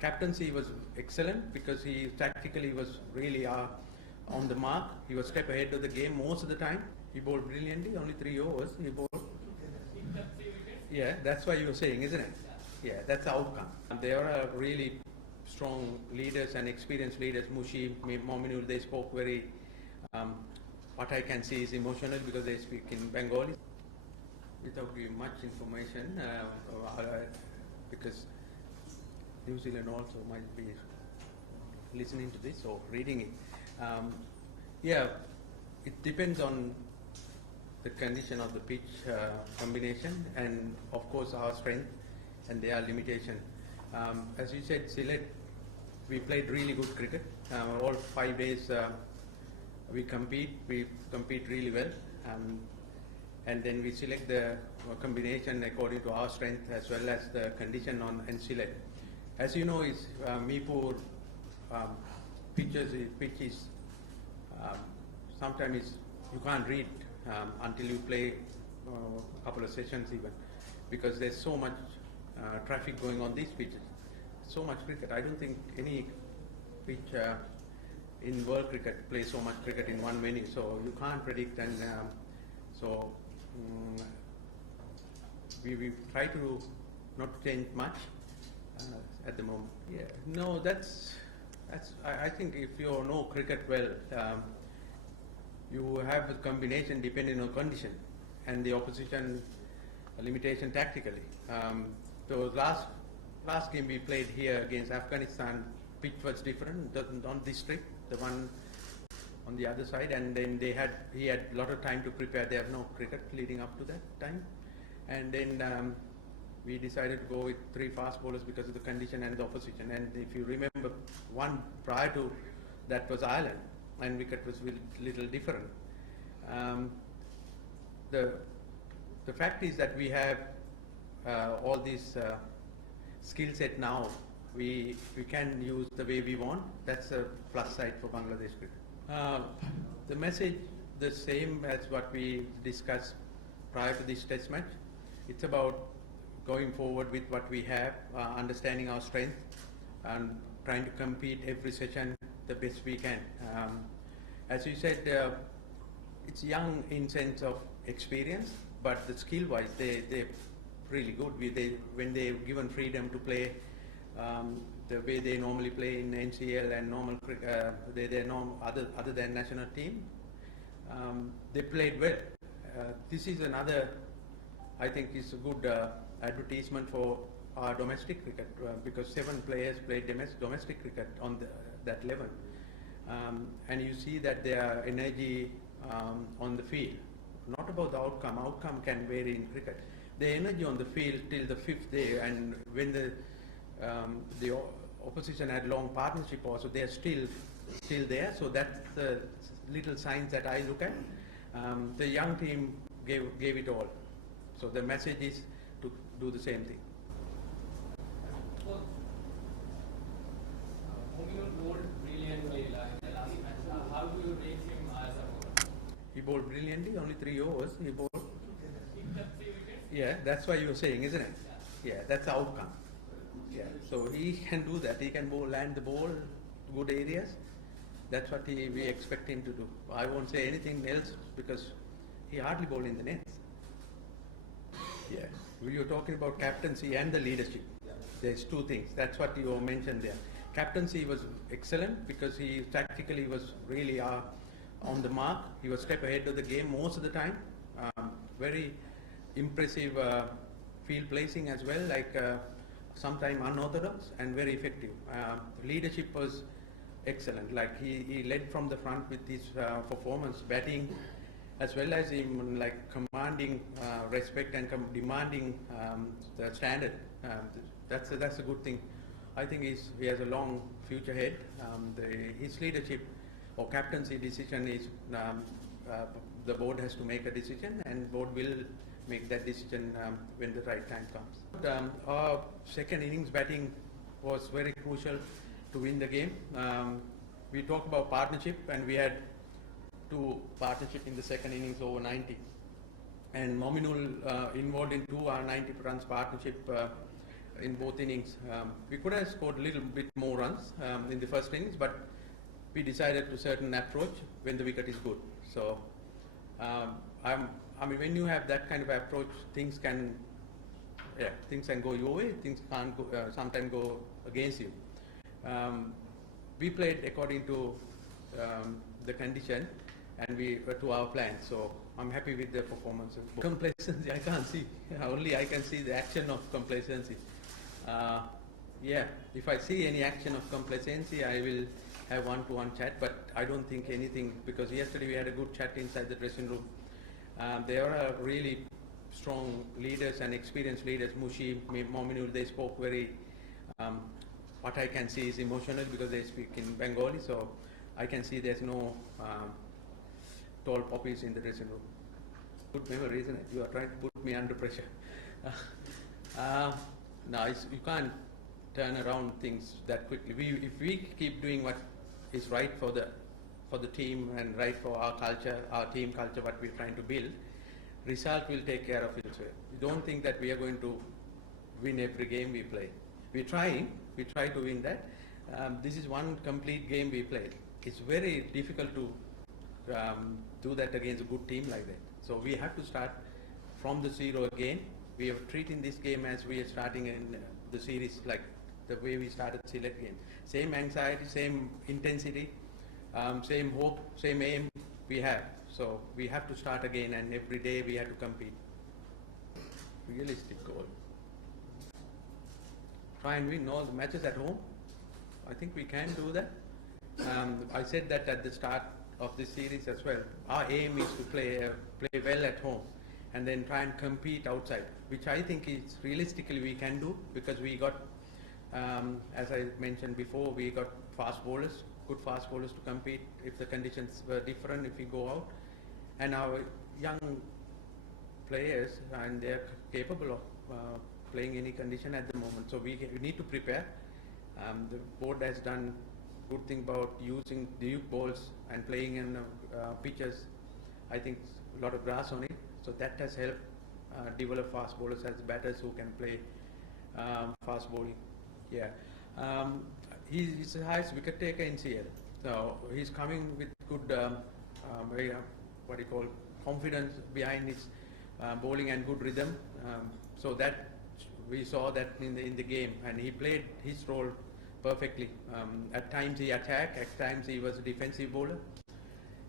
Captaincy was excellent because he tactically was really on the mark. He was step ahead of the game most of the time. He bowled brilliantly, only 3 overs. He bowled. Yeah, that's what you were saying, isn't it? Yeah, that's the outcome. They are really strong leaders and experienced leaders. Mushi, Mominul, they spoke very, what I can see is emotional because they speak in Bengali. Without giving much information, because New Zealand also might be listening to this or reading it. Yeah, it depends on the condition of the pitch combination and of course our strength and their limitation. As you said, Sylhet, we played really good cricket. All 5 days we compete really well. And then we select the combination according to our strength as well as the condition on Sylhet. As you know, is Meepur pitch is sometimes you can't read until you play a couple of sessions even, because there's so much traffic going on these pitches, so much cricket. I don't think any pitch in world cricket plays so much cricket in one venue, so you can't predict. And so we try to not change much at the moment. Yeah, no, I think if you know cricket well, you have a combination depending on condition and the opposition limitation tactically. So last game we played here against Afghanistan, pitch was different, not this trip, the one on the other side, and then he had a lot of time to prepare. They have no cricket leading up to that time, and then we decided to go with 3 fast bowlers because of the condition and the opposition. And if you remember, one prior to that was Ireland, and wicket was a little different. The fact is that we have all these skill set now. We can use the way we want. That's a plus side for Bangladesh cricket. The message the same as what we discussed prior to this test match. It's about going forward with what we have, understanding our strength and trying to compete every session the best we can. As you said, it's young in sense of experience, but the skill-wise, they're really good. When they're given freedom to play the way they normally play in NCL and normal other than national team, they played well. This is another, I think, is a good advertisement for our domestic cricket because 7 players played domestic cricket on that level. And you see that their energy on the field, not about the outcome. Outcome can vary in cricket. The energy on the field till the 5th day, and when the opposition had long partnership also, they are still there. So that's the little signs that I look at. The young team gave it all. So the message is to do the same thing. Mominul bowled brilliantly in the last match. How do you rate him as a bowler? He bowled brilliantly, only 3 overs. He bowled. Yeah, that's what you were saying, isn't it? Yeah, that's the outcome. Yeah, so he can do that. He can land the ball, good areas. That's what we expect him to do. I won't say anything else because he hardly bowled in the nets. Yeah, we were talking about captaincy and the leadership. There's 2 things. That's what you mentioned there. Captaincy was excellent because he tactically was really on the mark. He was step ahead of the game most of the time. Very impressive field placing as well, like sometimes unorthodox and very effective. Leadership was excellent. Like he led from the front with his performance, batting, as well as him like commanding respect and demanding the standard. That's a good thing. I think he has a long future ahead. His leadership or captaincy decision is the board has to make a decision, and board will make that decision when the right time comes. Our second innings batting was very crucial to win the game. We talk about partnership, and we had 2 partnership in the second innings over 90. And Mominul involved in 2 90 runs partnership in both innings. We could have scored a little bit more runs in the first innings, but we decided to certain approach when the wicket is good. So, I mean, when you have that kind of approach, things can go your way. Things can't go, sometimes go against you. We played according to the condition, and we were to our plan. So I'm happy with the performances. Complacency, I can't see. Only I can see the action of complacency. If I see any action of complacency, I will have one-to-one chat, but I don't think anything, because yesterday we had a good chat inside the dressing room. There are really strong leaders and experienced leaders. Mushi, Mominul, they spoke very, what I can see is emotional because they speak in Bengali, so I can see there's no tall poppies in the dressing room. Good memory, isn't it? You are trying to put me under pressure. No, you can't turn around things that quickly. If we keep doing what is right for the team and right for our culture, our team culture, what we're trying to build, result will take care of itself. We don't think that we are going to win every game we play. We try to win that. This is one complete game we played. It's very difficult to do that against a good team like that. So we have to start from the zero again. We are treating this game as we are starting in the series, like the way we started Select game. Same anxiety, same intensity, same hope, same aim we have. So we have to start again, and every day we have to compete. Realistic goal. Try and win all the matches at home. I think we can do that. I said that at the start of this series as well. Our aim is to play well at home and then try and compete outside, which I think is realistically we can do, because we got, as I mentioned before, we got fast bowlers, good fast bowlers to compete if the conditions were different, if we go out. And our young players, and they're capable of playing any condition at the moment. So we need to prepare. The board has done good thing about using Duke balls and playing in pitches. I think a lot of grass on it. So that has helped develop fast bowlers as batters who can play fast bowling. Yeah. He's the highest wicket taker in CL. So he's coming with good, very, what you call, confidence behind his bowling and good rhythm. So that we saw that in the game, and he played his role perfectly. At times he attacked, at times he was a defensive bowler.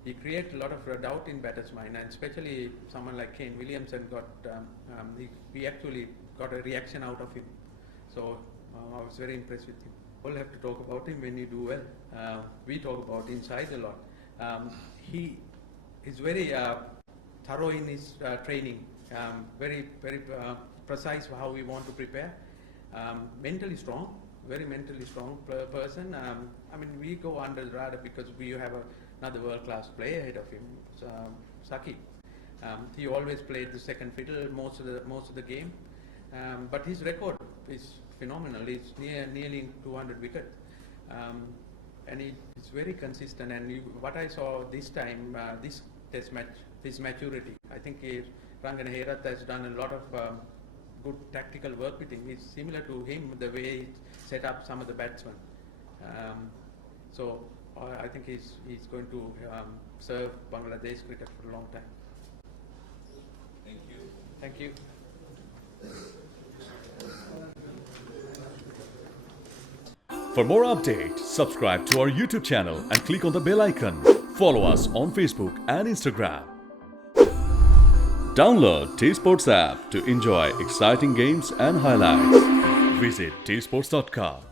He created a lot of doubt in batters' mind, and especially someone like Kane Williamson got, he actually got a reaction out of him. So I was very impressed with him. We'll have to talk about him when you do well. We talk about inside a lot. He is very thorough in his training, very precise for how we want to prepare. Mentally strong, very mentally strong person. I mean, we go under the radar because we have another world-class player ahead of him, Saki. He always played the second fiddle most of the game, but his record is phenomenal. It's nearly 200 wickets, and it's very consistent. And what I saw this time, this test match, his maturity. I think Rangana Herath has done a lot of good tactical work with him. It's similar to him, the way he set up some of the batsmen. So I think he's going to serve Bangladesh cricket for a long time. Thank you. Thank you. For more updates, subscribe to our YouTube channel and click on the bell icon. Follow us on Facebook and Instagram. Download TSports app to enjoy exciting games and highlights. Visit tsports.com.